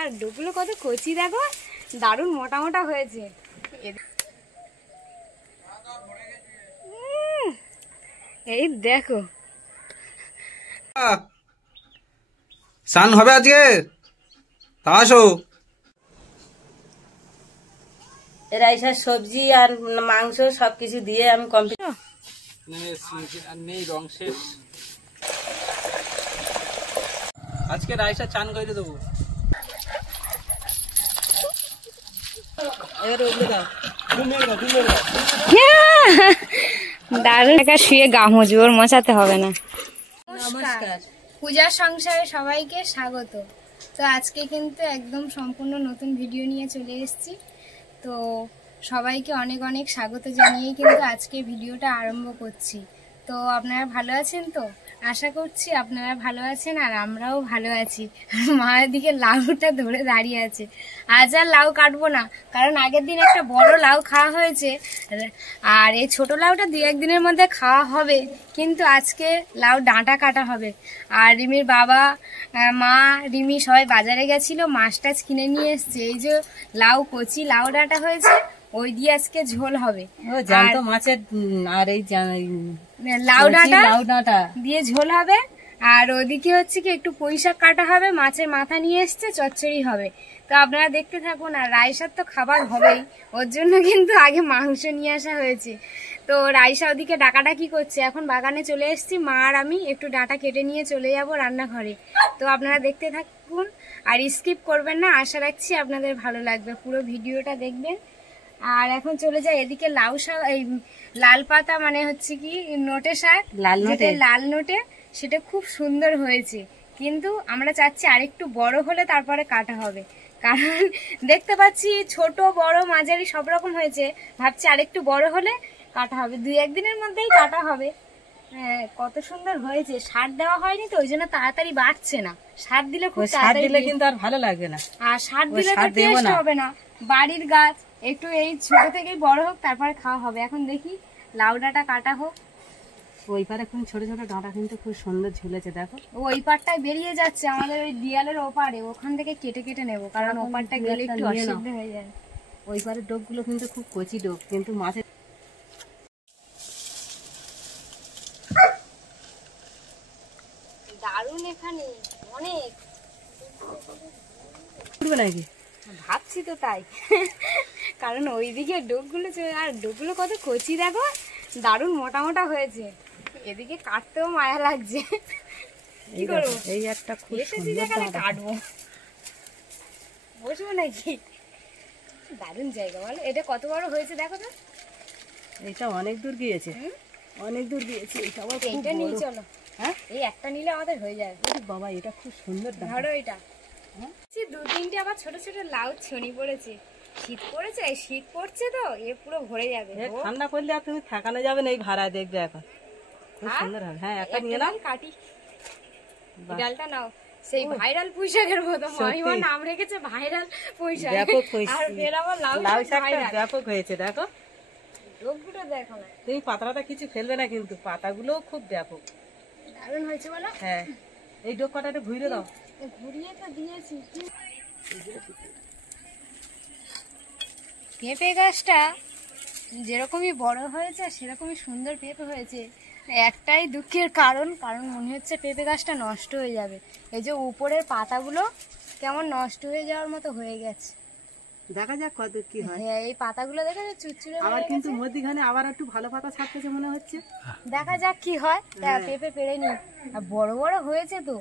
আর ডোগুলো কত কচি দেখো, দারুণ মোটা মোটা হয়েছে। এই দেখো স্নান হবে আজকে, আসো। রাইসার সবজি আর মাংস সবকিছু দিয়ে আমি কমপ্লিট। নেই রং শেষ। আজকে রাইসা চান করে দেবো। দারুণ একা শুয়ে গা মুছবে, ওর মশাতে হবে না। নমস্কার। পূজার সংসারে সবাইকে স্বাগত। তো আজকে কিন্তু একদম সম্পূর্ণ নতুন ভিডিও নিয়ে চলে এসেছি। তো সবাইকে অনেক অনেক স্বাগত জানিয়ে কিন্তু আজকে ভিডিওটা আরম্ভ করছি। তো আপনারা ভালো আছেন তো? আশা করছি আপনারা ভালো আছেন আর আমরাও ভালো আছি। মায়ের দিকে লাউটা ধরে দাঁড়িয়ে আছে। আজ আর লাউ কাটবো না, কারণ আগের দিন একটা বড় লাউ খাওয়া হয়েছে, আর এই ছোট লাউটা 2-1 দিনের মধ্যে খাওয়া হবে। কিন্তু আজকে লাউ ডাঁটা কাটা হবে। আর রিমির বাবা, মা, রিমি সবাই বাজারে গেছিল, মাছ টাছ কিনে নিয়ে এসছে। এই যে লাউ কচি লাউ ডাঁটা হয়েছে, ওই দিয়ে আজকে ঝোল হবে। জ্যান্ত মাছের আর এই লাউ ডাঁটা দিয়ে ঝোল হবে। আর ওদিকে হচ্ছে কি একটু পুঁই শাক কাটা হবে, মাছের মাথা নিয়ে এসছে, চচ্চড়ি হবে। তো আপনারা দেখতে থাকুন। আর রাইসার তো খাবার হবেই, ওর জন্য কিন্তু আগে মাংস নিয়ে আসা হয়েছে। তো রাইসা ওদিকে ডাকাডাকি করছে। এখন বাগানে চলে এসেছি, মা আর আমি একটু ডাঁটা কেটে নিয়ে চলে যাব রান্নাঘরে। তো আপনারা দেখতে থাকুন আর স্কিপ করবেন না। আশা রাখছি আপনাদের ভালো লাগবে, পুরো ভিডিওটা দেখবেন। আর এখন চলে যায় এদিকে লাউ শাক, এই লাল পাতা মানে হচ্ছে কি নোটে শাক, লাল নোটে, সেটা খুব সুন্দর হয়েছে। কিন্তু আমরা চাচ্ছি আরেকটু বড় হলে তারপরে কাটা হবে, কারণ দেখতে পাচ্ছি ছোট বড় মাঝারি সব রকম হয়েছে। ভাবছি আরেকটু বড় হলে কাটা হবে, 2-1 দিনের মধ্যেই কাটা হবে। কত সুন্দর হয়েছে। সার দেওয়া হয়নি তো ওই জন্য তাড়াতাড়ি বাড়ছে না। সার দিলে খুব তাড়াতাড়ি কিন্তু আর ভালো লাগবে না, আর সার দিলে তো টেস্ট হবে না। বাড়ির গাছ একটু এই ছোট থেকেই বড় হোক, তারপরে খাওয়া হবে। এখন দেখি লাউ ডাঁটা কাটা হোক। ওই পারে খুব ছোট ছোট ডাঁটা কিন্তু খুব সুন্দর ঝুলেছে দেখো। ওই পারটাই বেরিয়ে যাচ্ছে আমাদের ওই দেয়ালের ওপারে, ওখান থেকে কেটে কেটে নেবো, কারণ ওপারটা গেলে একটু অসুবিধা হয়ে যায়। ওই পারের ডোকগুলো কিন্তু খুব কচি ডোক, কিন্তু মাছের দারুণ এখানে অনেক নাকি ভাবছি তো তাই, কারণ ওইদিকে ডোকগুলো আর ডোকগুলো কত কচি দেখো, দারুণ মোটা মোটা হয়েছে। এদিকে কাটতেও মায়া লাগছে, কি করবো? এই একটা খুব এসেছি যেখানে কাটবো, বসবো নাকি? দারুণ জায়গা বলো। এটা কত বড় হয়েছে দেখো তো। এটা অনেক দূর গিয়েছে, অনেক দূর গিয়েছে। এটা আবার খুব এইটা নিয়ে বড়। চলো। হ্যাঁ, এই একটা নিলে আমাদের হয়ে যাবে। বাবা এটা খুব সুন্দর ধরো এটা। 2-3টে আবার ছোট ছোট লাউ ছড়ি পড়েছে। শীত পড়েছে, শীত পড়ছে তো এ পুরো ভরে যাবে। ঠান্ডা করলে আর তুমি থাকানো যাবে না এই ভাড়ায়, দেখবে এখন খুব সুন্দর হবে। হ্যাঁ একটা নিয়ে নাও, কাটি ডালটা নাও। সেই ভাইরাল পুঁইশাকের মতো মাইমা নাম রেখেছে, ভাইরাল পুঁইশাক। ব্যাপক হয়েছে, আর বের আবার লাউ শাকটা ব্যাপক হয়েছে দেখো। ডোকগুলো দেখো না, তুমি পাতাটা কিছু ফেলবে না, কিন্তু পাতাগুলোও খুব ব্যাপক দারুণ হয়েছে বলো। হ্যাঁ, এই ডোক কটাটা ঘুরিয়ে দাও। ঘুরিয়ে তো দিয়েছি। পেঁপে গাছটা যেরকমই বড় হয়েছে সেরকমই সুন্দর পেঁপে হয়েছে। একটাই দুঃখের কারণ মনে হচ্ছে পেঁপে গাছটা নষ্ট হয়ে যাবে। এই যে উপরের পাতাগুলো কেমন নষ্ট হয়ে যাওয়ার মতো হয়ে গেছে। দেখা যাক কত কি হয়। হ্যাঁ, এই পাতাগুলো দেখে চুচুড়ে আবার কিন্তু মধ্যখানে আবার একটু ভালো পাতা ছাড়তেছে মনে হচ্ছে। দেখা যাক কি হয়। পেঁপে পেড়ে নি, বড় বড় হয়েছে তো।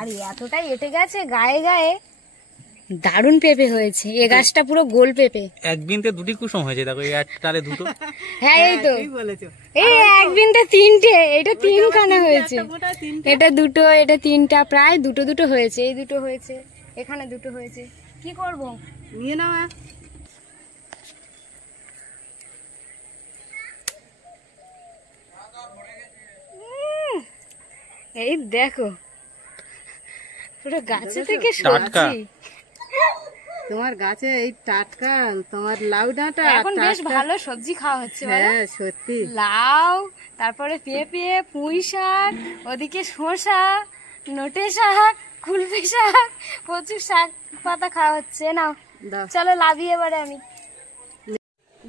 আর এতটাই এটে গেছে গায়ে গায়ে, দারুণ পেঁপে হয়েছে। এই গাছটা পুরো গোল পেঁপে। এক বিনতে 2টি কুসুম হয়েছে দেখো, এই একটারে 2টো। হ্যাঁ এই তো এই এক বিনতে 3টে, এটা 3খানা হয়েছে। এটা 2টো, এটা 3টা, প্রায় 2টো হয়েছে। এই 2টো হয়েছে, এখানে 2টো হয়েছে। কি করব? নিয়ে নাও। এই দেখো পুরো গাছে থেকে সবজি। তোমার গাছে এই টাটকা তোমার লাউ ডাঁটা, এখন বেশ ভালো সবজি খাওয়া হচ্ছে। হ্যাঁ সত্যি, লাউ, তারপরে পেঁপে, পুঁই শাক, ওদিকে শসা, নোটে শাক, কুলপি শাক, প্রচুর শাক পাতা খাওয়া হচ্ছে। নাও দাও। চলো লাভি এবারে আমি।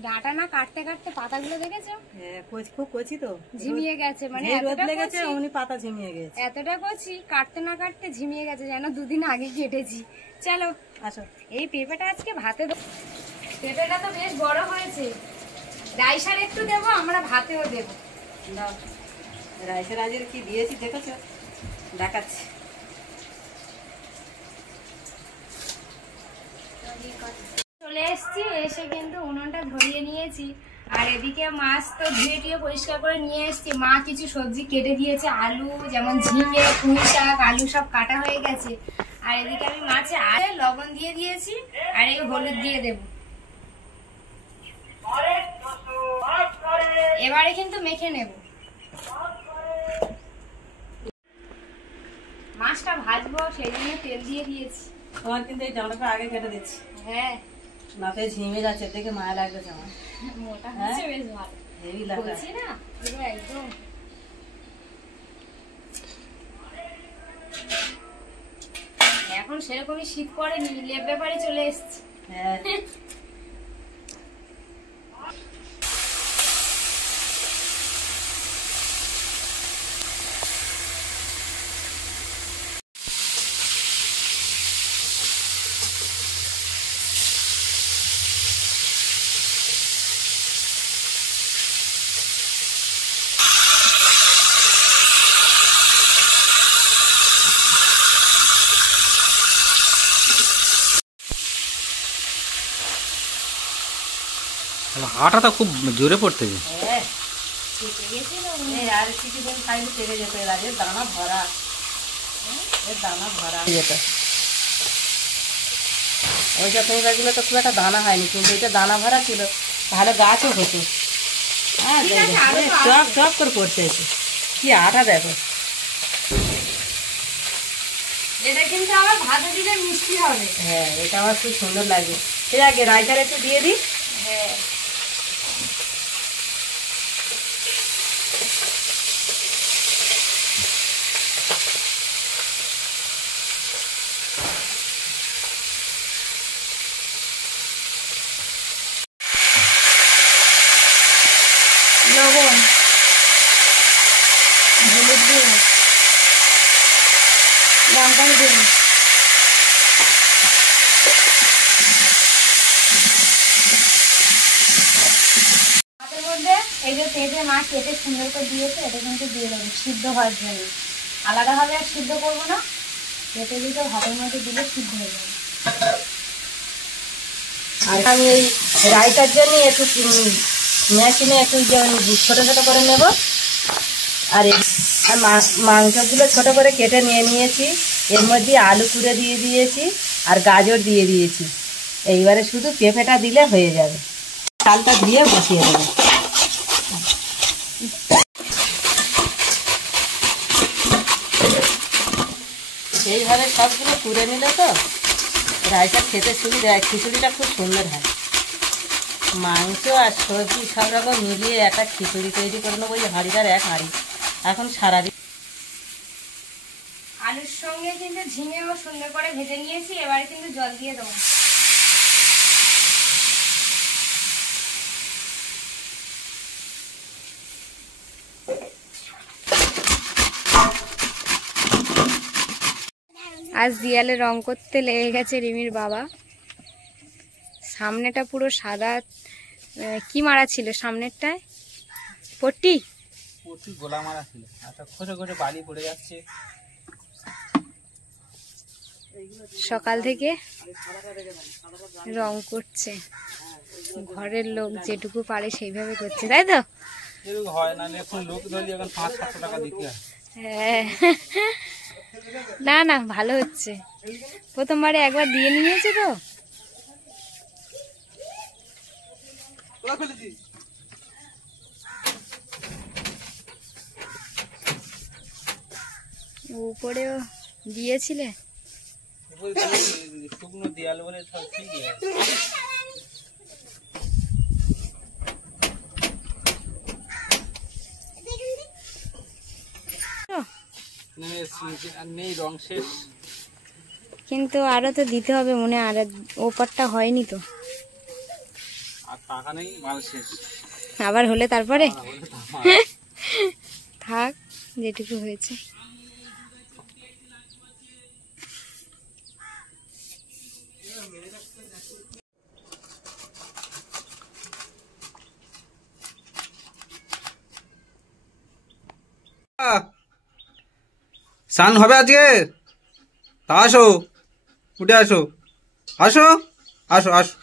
ডাঁটা না কাটতে কাটতে পাতাগুলো দেখেছো হ্যাঁ, খুব কচি তো, ঝিমিয়ে গেছে, মানে যেই রোদ এতটা লেগেছে কচি, অমনি পাতা ঝিমিয়ে গেছে। এতটা কচি কাটতে না কাটতে ঝিমিয়ে গেছে, যেন দুদিন আগে কেটেছি। চলো আসো। এই পেঁপেটা আজকে ভাতে পেঁপেটা তো বেশ বড় হয়েছে, রাইসার একটু দেবো, আমরা ভাতেও দেবো। দাও। রাইসের আজের কি দিয়েছি দেখেছো? দেখাচ্ছি। চলে এসেছি, এসে কিন্তু উনুনটা ধরিয়ে নিয়েছি। আর এদিকে মাছ তো ধুয়ে টুয়ে পরিষ্কার করে নিয়ে এসেছি। মা কিছু সবজি কেটে দিয়েছে, আলু যেমন ঝিঙে, পুঁই শাক, আলু সব কাটা হয়ে গেছে। আর এদিকে আমি মাছে আলু লবণ দিয়ে দিয়েছি, আর এই হলুদ দিয়ে দেব। এবারে কিন্তু মেখে নেব। মাছটা ভাজবো, সেই জন্য তেল দিয়ে দিয়েছি। তোমার কিন্তু এই ডাঁটাটা আগে কেটে দিচ্ছি। হ্যাঁ, নাতে ঝিমে যাচ্ছে, দেখে মায়া লাগবে আমার। মোটা হচ্ছে, বেশ ভালো হেভি লাগবে। বলছি না, পুরো একদম। এখন সেরকমই শীত পড়েনি, লেপ ব্যাপারে চলে এসছে। হ্যাঁ। আটাটা খুব জোরে পড়তেছে। হ্যাঁ, কেটে গেছিল এই আর কিছুদিন খাইলে পেকে যেত। এর আগে দানা ভরা, এর দানা ভরা যেত। ওই যখন গাছগুলো তো খুব একটা দানা হয়নি, কিন্তু এটা দানা ভরা ছিল, ভালো গাছও হতো। হ্যাঁ, ঠিক আছে, আরো তো চক চক করে পড়ছে এসে। কি আটা দেখো। এটা কিন্তু আবার ভাতে দিলে মিষ্টি হবে। হ্যাঁ, এটা আমার খুব সুন্দর লাগে। ঠিক আছে, রাইটার একটু দিয়ে দিই। হ্যাঁ, লবণ, হলুদ দিন, লঙ্কা দিন। ভাতের মধ্যে এই যে পেঁপে মাছ কেটে সুন্দর করে দিয়েছে, এটা কিন্তু দিয়ে দেবো সিদ্ধ হওয়ার জন্য। আলাদাভাবে আর সিদ্ধ করবো না, পেঁপে দিতে ভাতের মধ্যে দিলে সিদ্ধ হয়ে যাবে। আর আমি এই রাইটার জন্য একটু মেশিনে একটু ছোটো ছোটো করে নেব। আর মাংসগুলো ছোটো করে কেটে নিয়ে নিয়েছি, এর মধ্যে আলু কুড়ে দিয়ে দিয়েছি, আর গাজর দিয়ে দিয়েছি। এইবারে শুধু পেঁপেটা দিলে হয়ে যাবে। চালটা দিয়ে বসিয়ে দেবো। এইভাবে সবগুলো কুড়ে নিলে তো রাইসটা খেতে সুবিধা হয়, খিচুড়িটা খুব সুন্দর হয়। মাংস আর সবজি সব রকম মিলিয়ে একটা খিচুড়ি তৈরি করে নেবো। ওই হাঁড়িটার এক হাঁড়ি এখন সারাদিন। আলুর সঙ্গে কিন্তু ঝিঙেও সুন্দর করে ভেজে নিয়েছি, এবারে কিন্তু জল দিয়ে দেবো। আজ দেয়ালে রং করতে লেগে গেছে রিমির বাবা। সামনেটা পুরো সাদা, কি মারা ছিল সামনেরটায়? পট্টি, প্রচুর গোলা মারা ছিল, আচ্ছা খসে খসে বালি পড়ে যাচ্ছে। সকাল থেকে রং করছে, ঘরের লোক যেটুকু পারে সেইভাবে করছে, তাই তো? এরকম হয় না, এখন লোক ধরলে এখন 500-700 টাকা দিতে হয়। হ্যাঁ, না না ভালো হচ্ছে, প্রথমবারে একবার দিয়ে নিয়েছে তো। উপরেও দিয়েছিলে? শুকনো দেয়াল বলে সব ঠিকই আছে। নেই রং শেষ। কিন্তু আরো তো দিতে হবে মনে হয়, আর ওপারটা হয়নি তো। আর টাকা নেই, মাল শেষ। আবার হলে তারপরে থাক যেটুকু হয়েছে। স্নান হবে আজকে, তা আসো, উঠে আসো, আসো আসো আসো।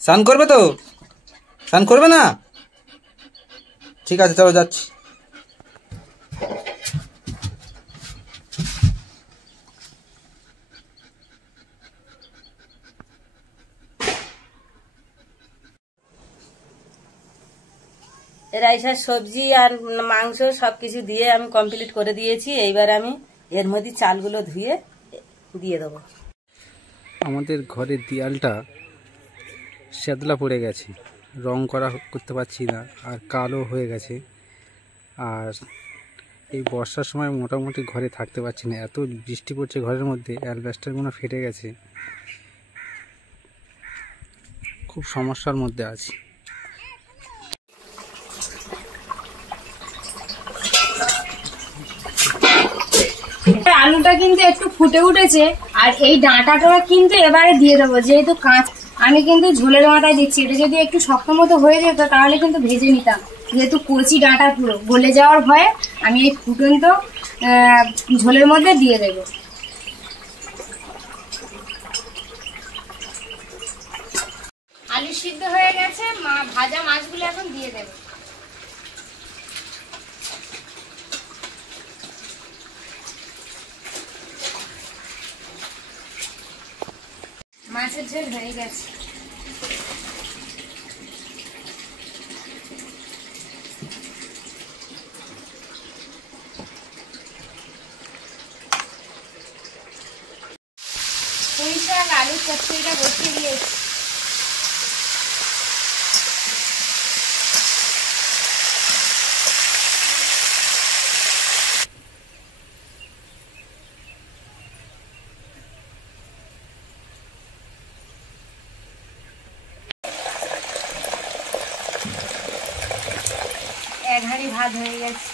স্নান করবে তো? স্নান করবে না? ঠিক আছে, চলো যাচ্ছি। রাইসার সবজি আর মাংস সবকিছু দিয়ে আমি কমপ্লিট করে দিয়েছি। এইবার আমি এর মধ্যে চালগুলো ধুয়ে দিয়ে দেবো। আমাদের ঘরের দেয়ালটা শ্যাতলা পড়ে গেছে, রং করা করতে পারছি না, আর কালো হয়ে গেছে। আর এই বর্ষার সময় মোটামুটি ঘরে থাকতে পারছি না, এত বৃষ্টি পড়ছে ঘরের মধ্যে, অ্যালবেস্টারগুলো ফেটে গেছে, খুব সমস্যার মধ্যে আছি। আলুটা কিন্তু একটু ফুটে উঠেছে, আর এই ডাঁটাটা কিন্তু এবারে দিয়ে দেবো, যেহেতু কাঁচ। আমি কিন্তু ঝোলের ডাঁটায় দিচ্ছি, এটা যদি একটু শক্ত মতো হয়ে যেত তাহলে কিন্তু ভেজে নিতাম, যেহেতু কচি ডাঁটা পুরো গলে যাওয়ার ভয়ে আমি এই ফুটন্ত ঝোলের মধ্যে দিয়ে দেবো। আলু সিদ্ধ হয়ে গেছে, ভাজা মাছগুলো এখন দিয়ে দেবো। মাছের ঝোল হয়ে গেছে। পুঁই শাক আলুর চচ্চড়িটা বসিয়ে দিয়েছি। এক হাঁড়ি ভাত হয়ে গেছে,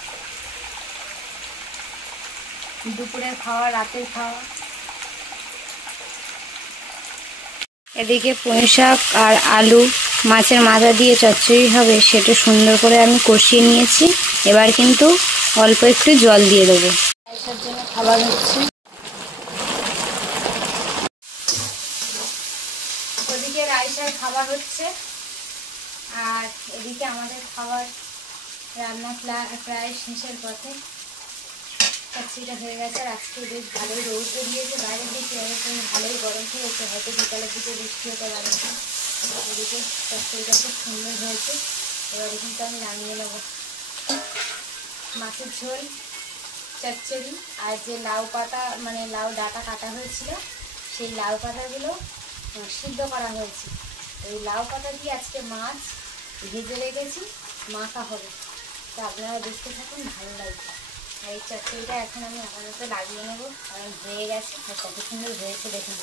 দুপুরের খাওয়া, রাতের খাওয়া। এদিকে পুঁই শাক আর আলু মাছের মাথা দিয়ে চচ্চড়ি হবে, সেটা সুন্দর করে আমি কষিয়ে নিয়েছি। এবার কিন্তু অল্প একটু জল দিয়ে দেবো। রাইসার জন্য খাবার হচ্ছে। ওদিকে রাইসার খাবার হচ্ছে, আর এদিকে আমাদের খাবার রান্না প্রায় শেষের পথে। চচ্চড়িটা হয়ে গেছে, আর আজকে বেশ ভালোই রোদ বেরিয়েছে বাইরের দিকে, এরকম ভালোই গরম হয়েছে, হয়তো বিকালের দিকে বৃষ্টি হতে পারছে। এদিকে চচ্চড়িটা খুব সুন্দর হয়েছে। এবারে কিন্তু আমি নামিয়ে নেব। মাছের ঝোল, চচ্চড়ি, আর যে লাউ পাতা মানে লাউ ডাঁটা কাটা হয়েছিল, সেই লাউ পাতাগুলো সিদ্ধ করা হয়েছে। এই লাউ পাতা দিয়ে আজকে মাছ ভেজে রেখেছি, মাখা হবে। তো আপনারা দেখতে থাকুন, ভালো লাগবে। আর এই চচ্চড়িটা এখন আমি আপাতত লাগিয়ে নেবো, কারণ হয়ে গেছে। আর কত সুন্দর হয়েছে দেখুন,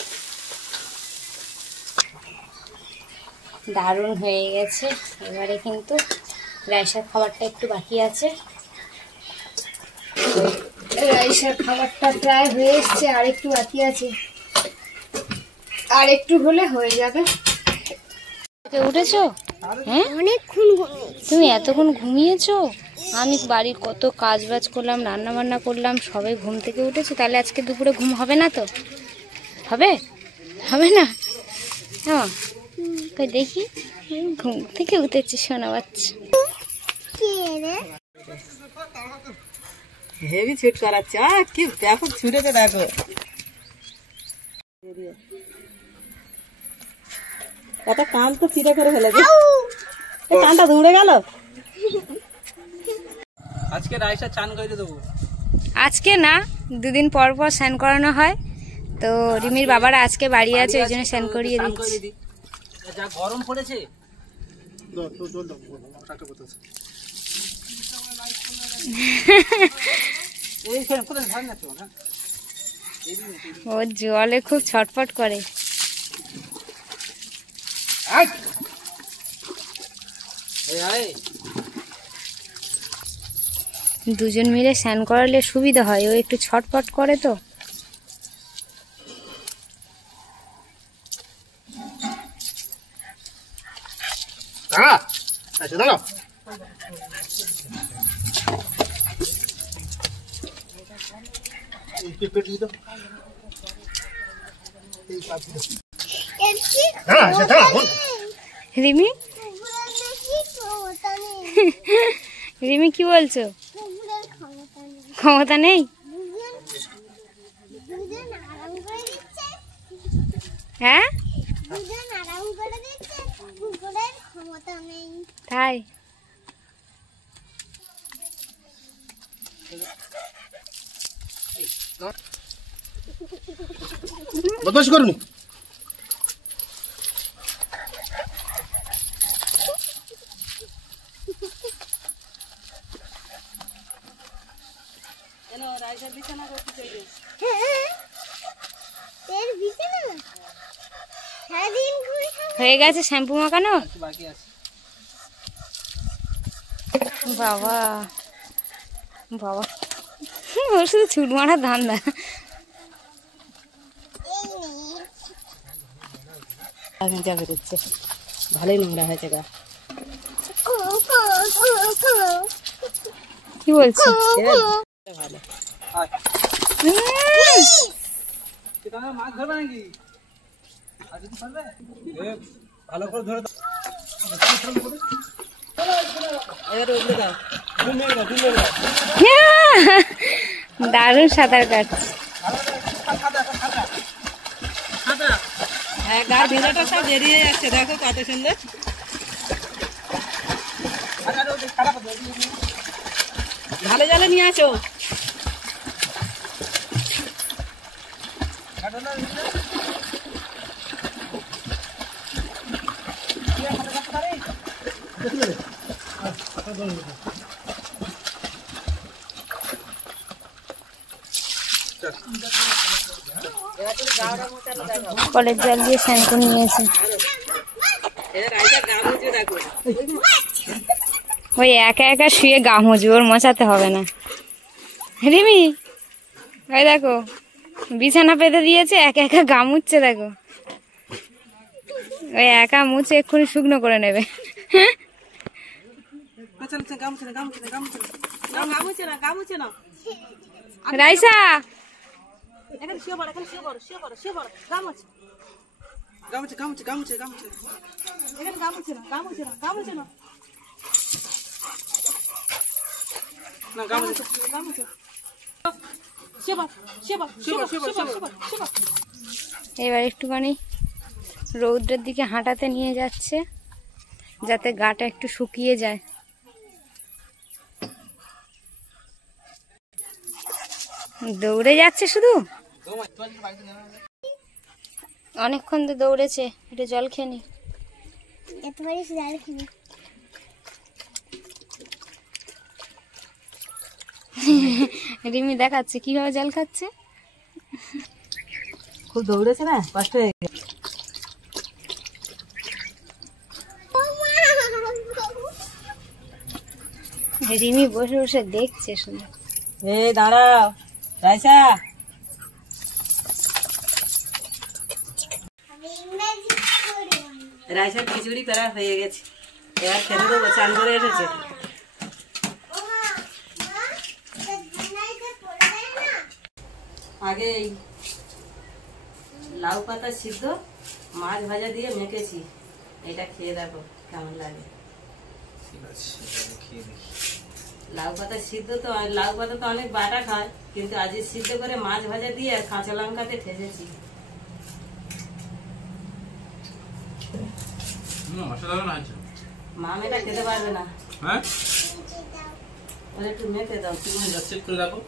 দারুণ হয়ে গেছে। এবারে কিন্তু রাইসার খাবারটা একটু বাকি আছে। রাইসার খাবারটা প্রায় হয়ে এসছে, আর একটু বাকি আছে, আর একটু হলে হয়ে যাবে। উঠেছো? হ্যাঁ, অনেকক্ষণ তুমি এতক্ষণ ঘুমিয়েছো? আমি বাড়ির কত কাজ বাজ করলাম, রান্না বান্না করলাম, সবাই ঘুম থেকে উঠেছে। তাহলে আজকে দুপুরে ঘুম হবে না তো? হবে? হবে না? হ্যাঁ, কই দেখি, ঘুম থেকে উঠেছি শোনা বাচ্চা। হেভি ছুট করাচ্ছে, কি ব্যাপক ছুটেছে দেখো। একটা কান তো ফিরে করে ফেলেছে, কানটা দৌড়ে গেল। আজকে রাইসা চান করে দেবো। আজকে না, দুদিন পর পর স্নান করানো হয়। তো রিমির বাবারা আজকে বাড়ি আছে, ওই জন্য স্নান করিয়ে দিচ্ছি। যা গরম পড়েছে। ও জলে খুব ছটফট করে। দুজন মিলে স্নান করালে সুবিধা হয়, ও একটু ছটফট করে তো। রিমি রিমি কি বলছো? ক্ষমতা নেই? হ্যাঁ তাই? বদমাশ করুন। হয়ে গেছে শ্যাম্পু মাখানো? বাবা বাবা, ওর শুধু ছুট মারার ধান্দা। যা বেরোচ্ছে, ভালোই নোংরা হয়েছে গা। কি বলছি? ভালো। মাছ ধরবে নাকি? ভালো করে ধরে দারুণ সাঁতার কাটছে। হ্যাঁ, গার ভেজাটা সব বেরিয়ে যাচ্ছে, দেখো কত সুন্দর। ভালো জলে নিয়ে আসো। কলের জল দিয়ে স্নান করে নিয়েছে। ওই একা একা শুয়ে গা মুছবে, ওর মোছাতে হবে না। রিমি ওই দেখো বিছানা পেতে দিয়েছে, একা একা গা মুছছে। দেখো ওই একা মুছে এক্ষুনি শুকনো করে নেবে। রাইসা এবার একটুখানি রৌদ্রের দিকে হাঁটাতে নিয়ে যাচ্ছে, যাতে গাটা একটু শুকিয়ে যায়। দৌড়ে যাচ্ছে শুধু, অনেকক্ষণ তো দৌড়েছে। একটু জল খেয়ে নি। রিমি দেখাচ্ছে কিভাবে জল খাচ্ছে। খুব দৌড়েছে না, কষ্ট হয়ে গেছে। রিমি বসে বসে দেখছে শুনে। এই দাঁড়াও রাইসা, রাইসার খিচুড়ি করা হয়ে গেছে, এবার খেতে দেবো। চান করে এসেছে। আগে লাউ পাতা সিদ্ধ মাছ ভাজা দিয়ে মেখেছি, এটা খেয়ে দেখো কেমন লাগে। লাউ পাতা সিদ্ধ তো, লাউ পাতা তো অনেক বাটা খায়, কিন্তু আজ সিদ্ধ করে মাছ ভাজা দিয়ে আর কাঁচা লঙ্কাতে ঠেসেছি। মাম এটা খেতে পারবে না। হ্যাঁ, ওরা একটু মেখে দাও। তুমি চেক করে দেখো।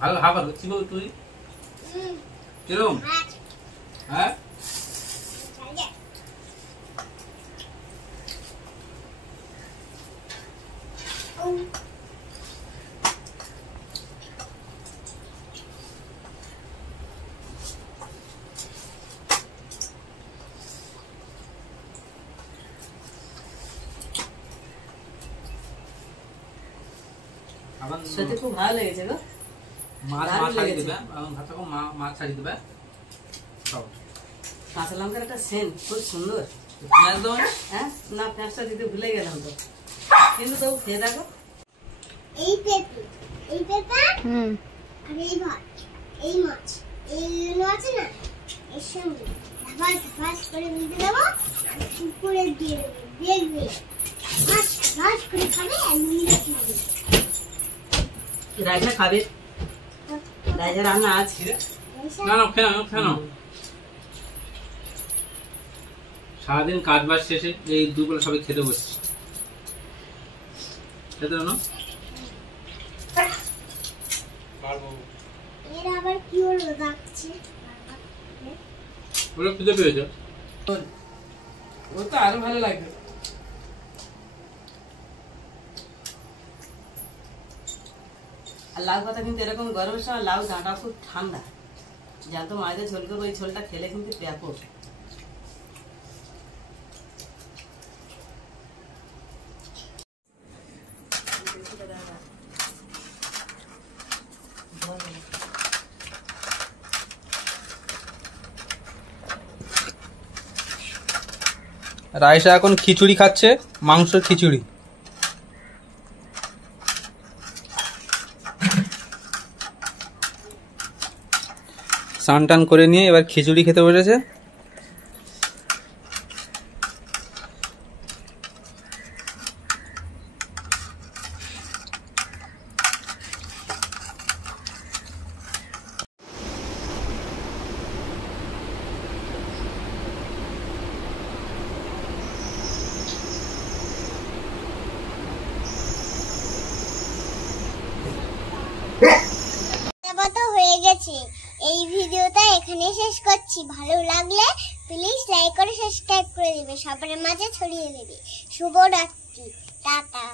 ভালো খাবার হচ্ছে গো। তুই কিরম? হ্যাঁ, আবার সত্যি খুব ভালো লেগেছে গো। মাছ ছাড়িয়ে দেবে, ভাতটা মাছ ছাড়িয়ে দেবে। কাঁচা লঙ্কার একটা সেন্ট খুব সুন্দর। পেঁয়াজ দাও। হ্যাঁ না, পেঁয়াজটা দিতে ভুলে গেলাম তো, কিন্তু তবু খেয়ে দেখো। এই পেঁপে, এই পেঁপে আর এই ভাত, এই মাছ, এইগুলো আছে না, এর সঙ্গে ভাজ ভাজ করে দিতে দেবো, উপরে দিয়ে দেবো, দেখবে ভাজ ভাজ করে খাবে আর মিলে খাবে। রাইসা খাবে, রাইসা রান্না আছে। না না কেন সারাদিন কাজ বাজ শেষে এই দুপুরে সবাই খেতে বসছে, খেতে না এর আবার কি হলো ডাকছে, ওরা খেতে পেয়েছে। ও তো আরো ভালো লাগবে। আর লাউ পাতা কিন্তু এরকম গরমের সময় লাউ ডাঁটা খুব ঠান্ডা, জ্যান্ত মাছের ঝোল করবো, এই ঝোলটা খেলে কিন্তু ব্যাপক। রাইসা এখন খিচুড়ি খাচ্ছে, মাংসের খিচুড়ি। স্নান টান করে নিয়ে এবার খিচুড়ি খেতে বসেছে। তো হয়ে গেছে। এই ভিডিওটা এখানে শেষ করছি। ভালো লাগলে প্লিজ লাইক করে সাবস্ক্রাইব করে দিবে, সবার মাঝে ছড়িয়ে দেবে। শুভরাত্রি, টাটা।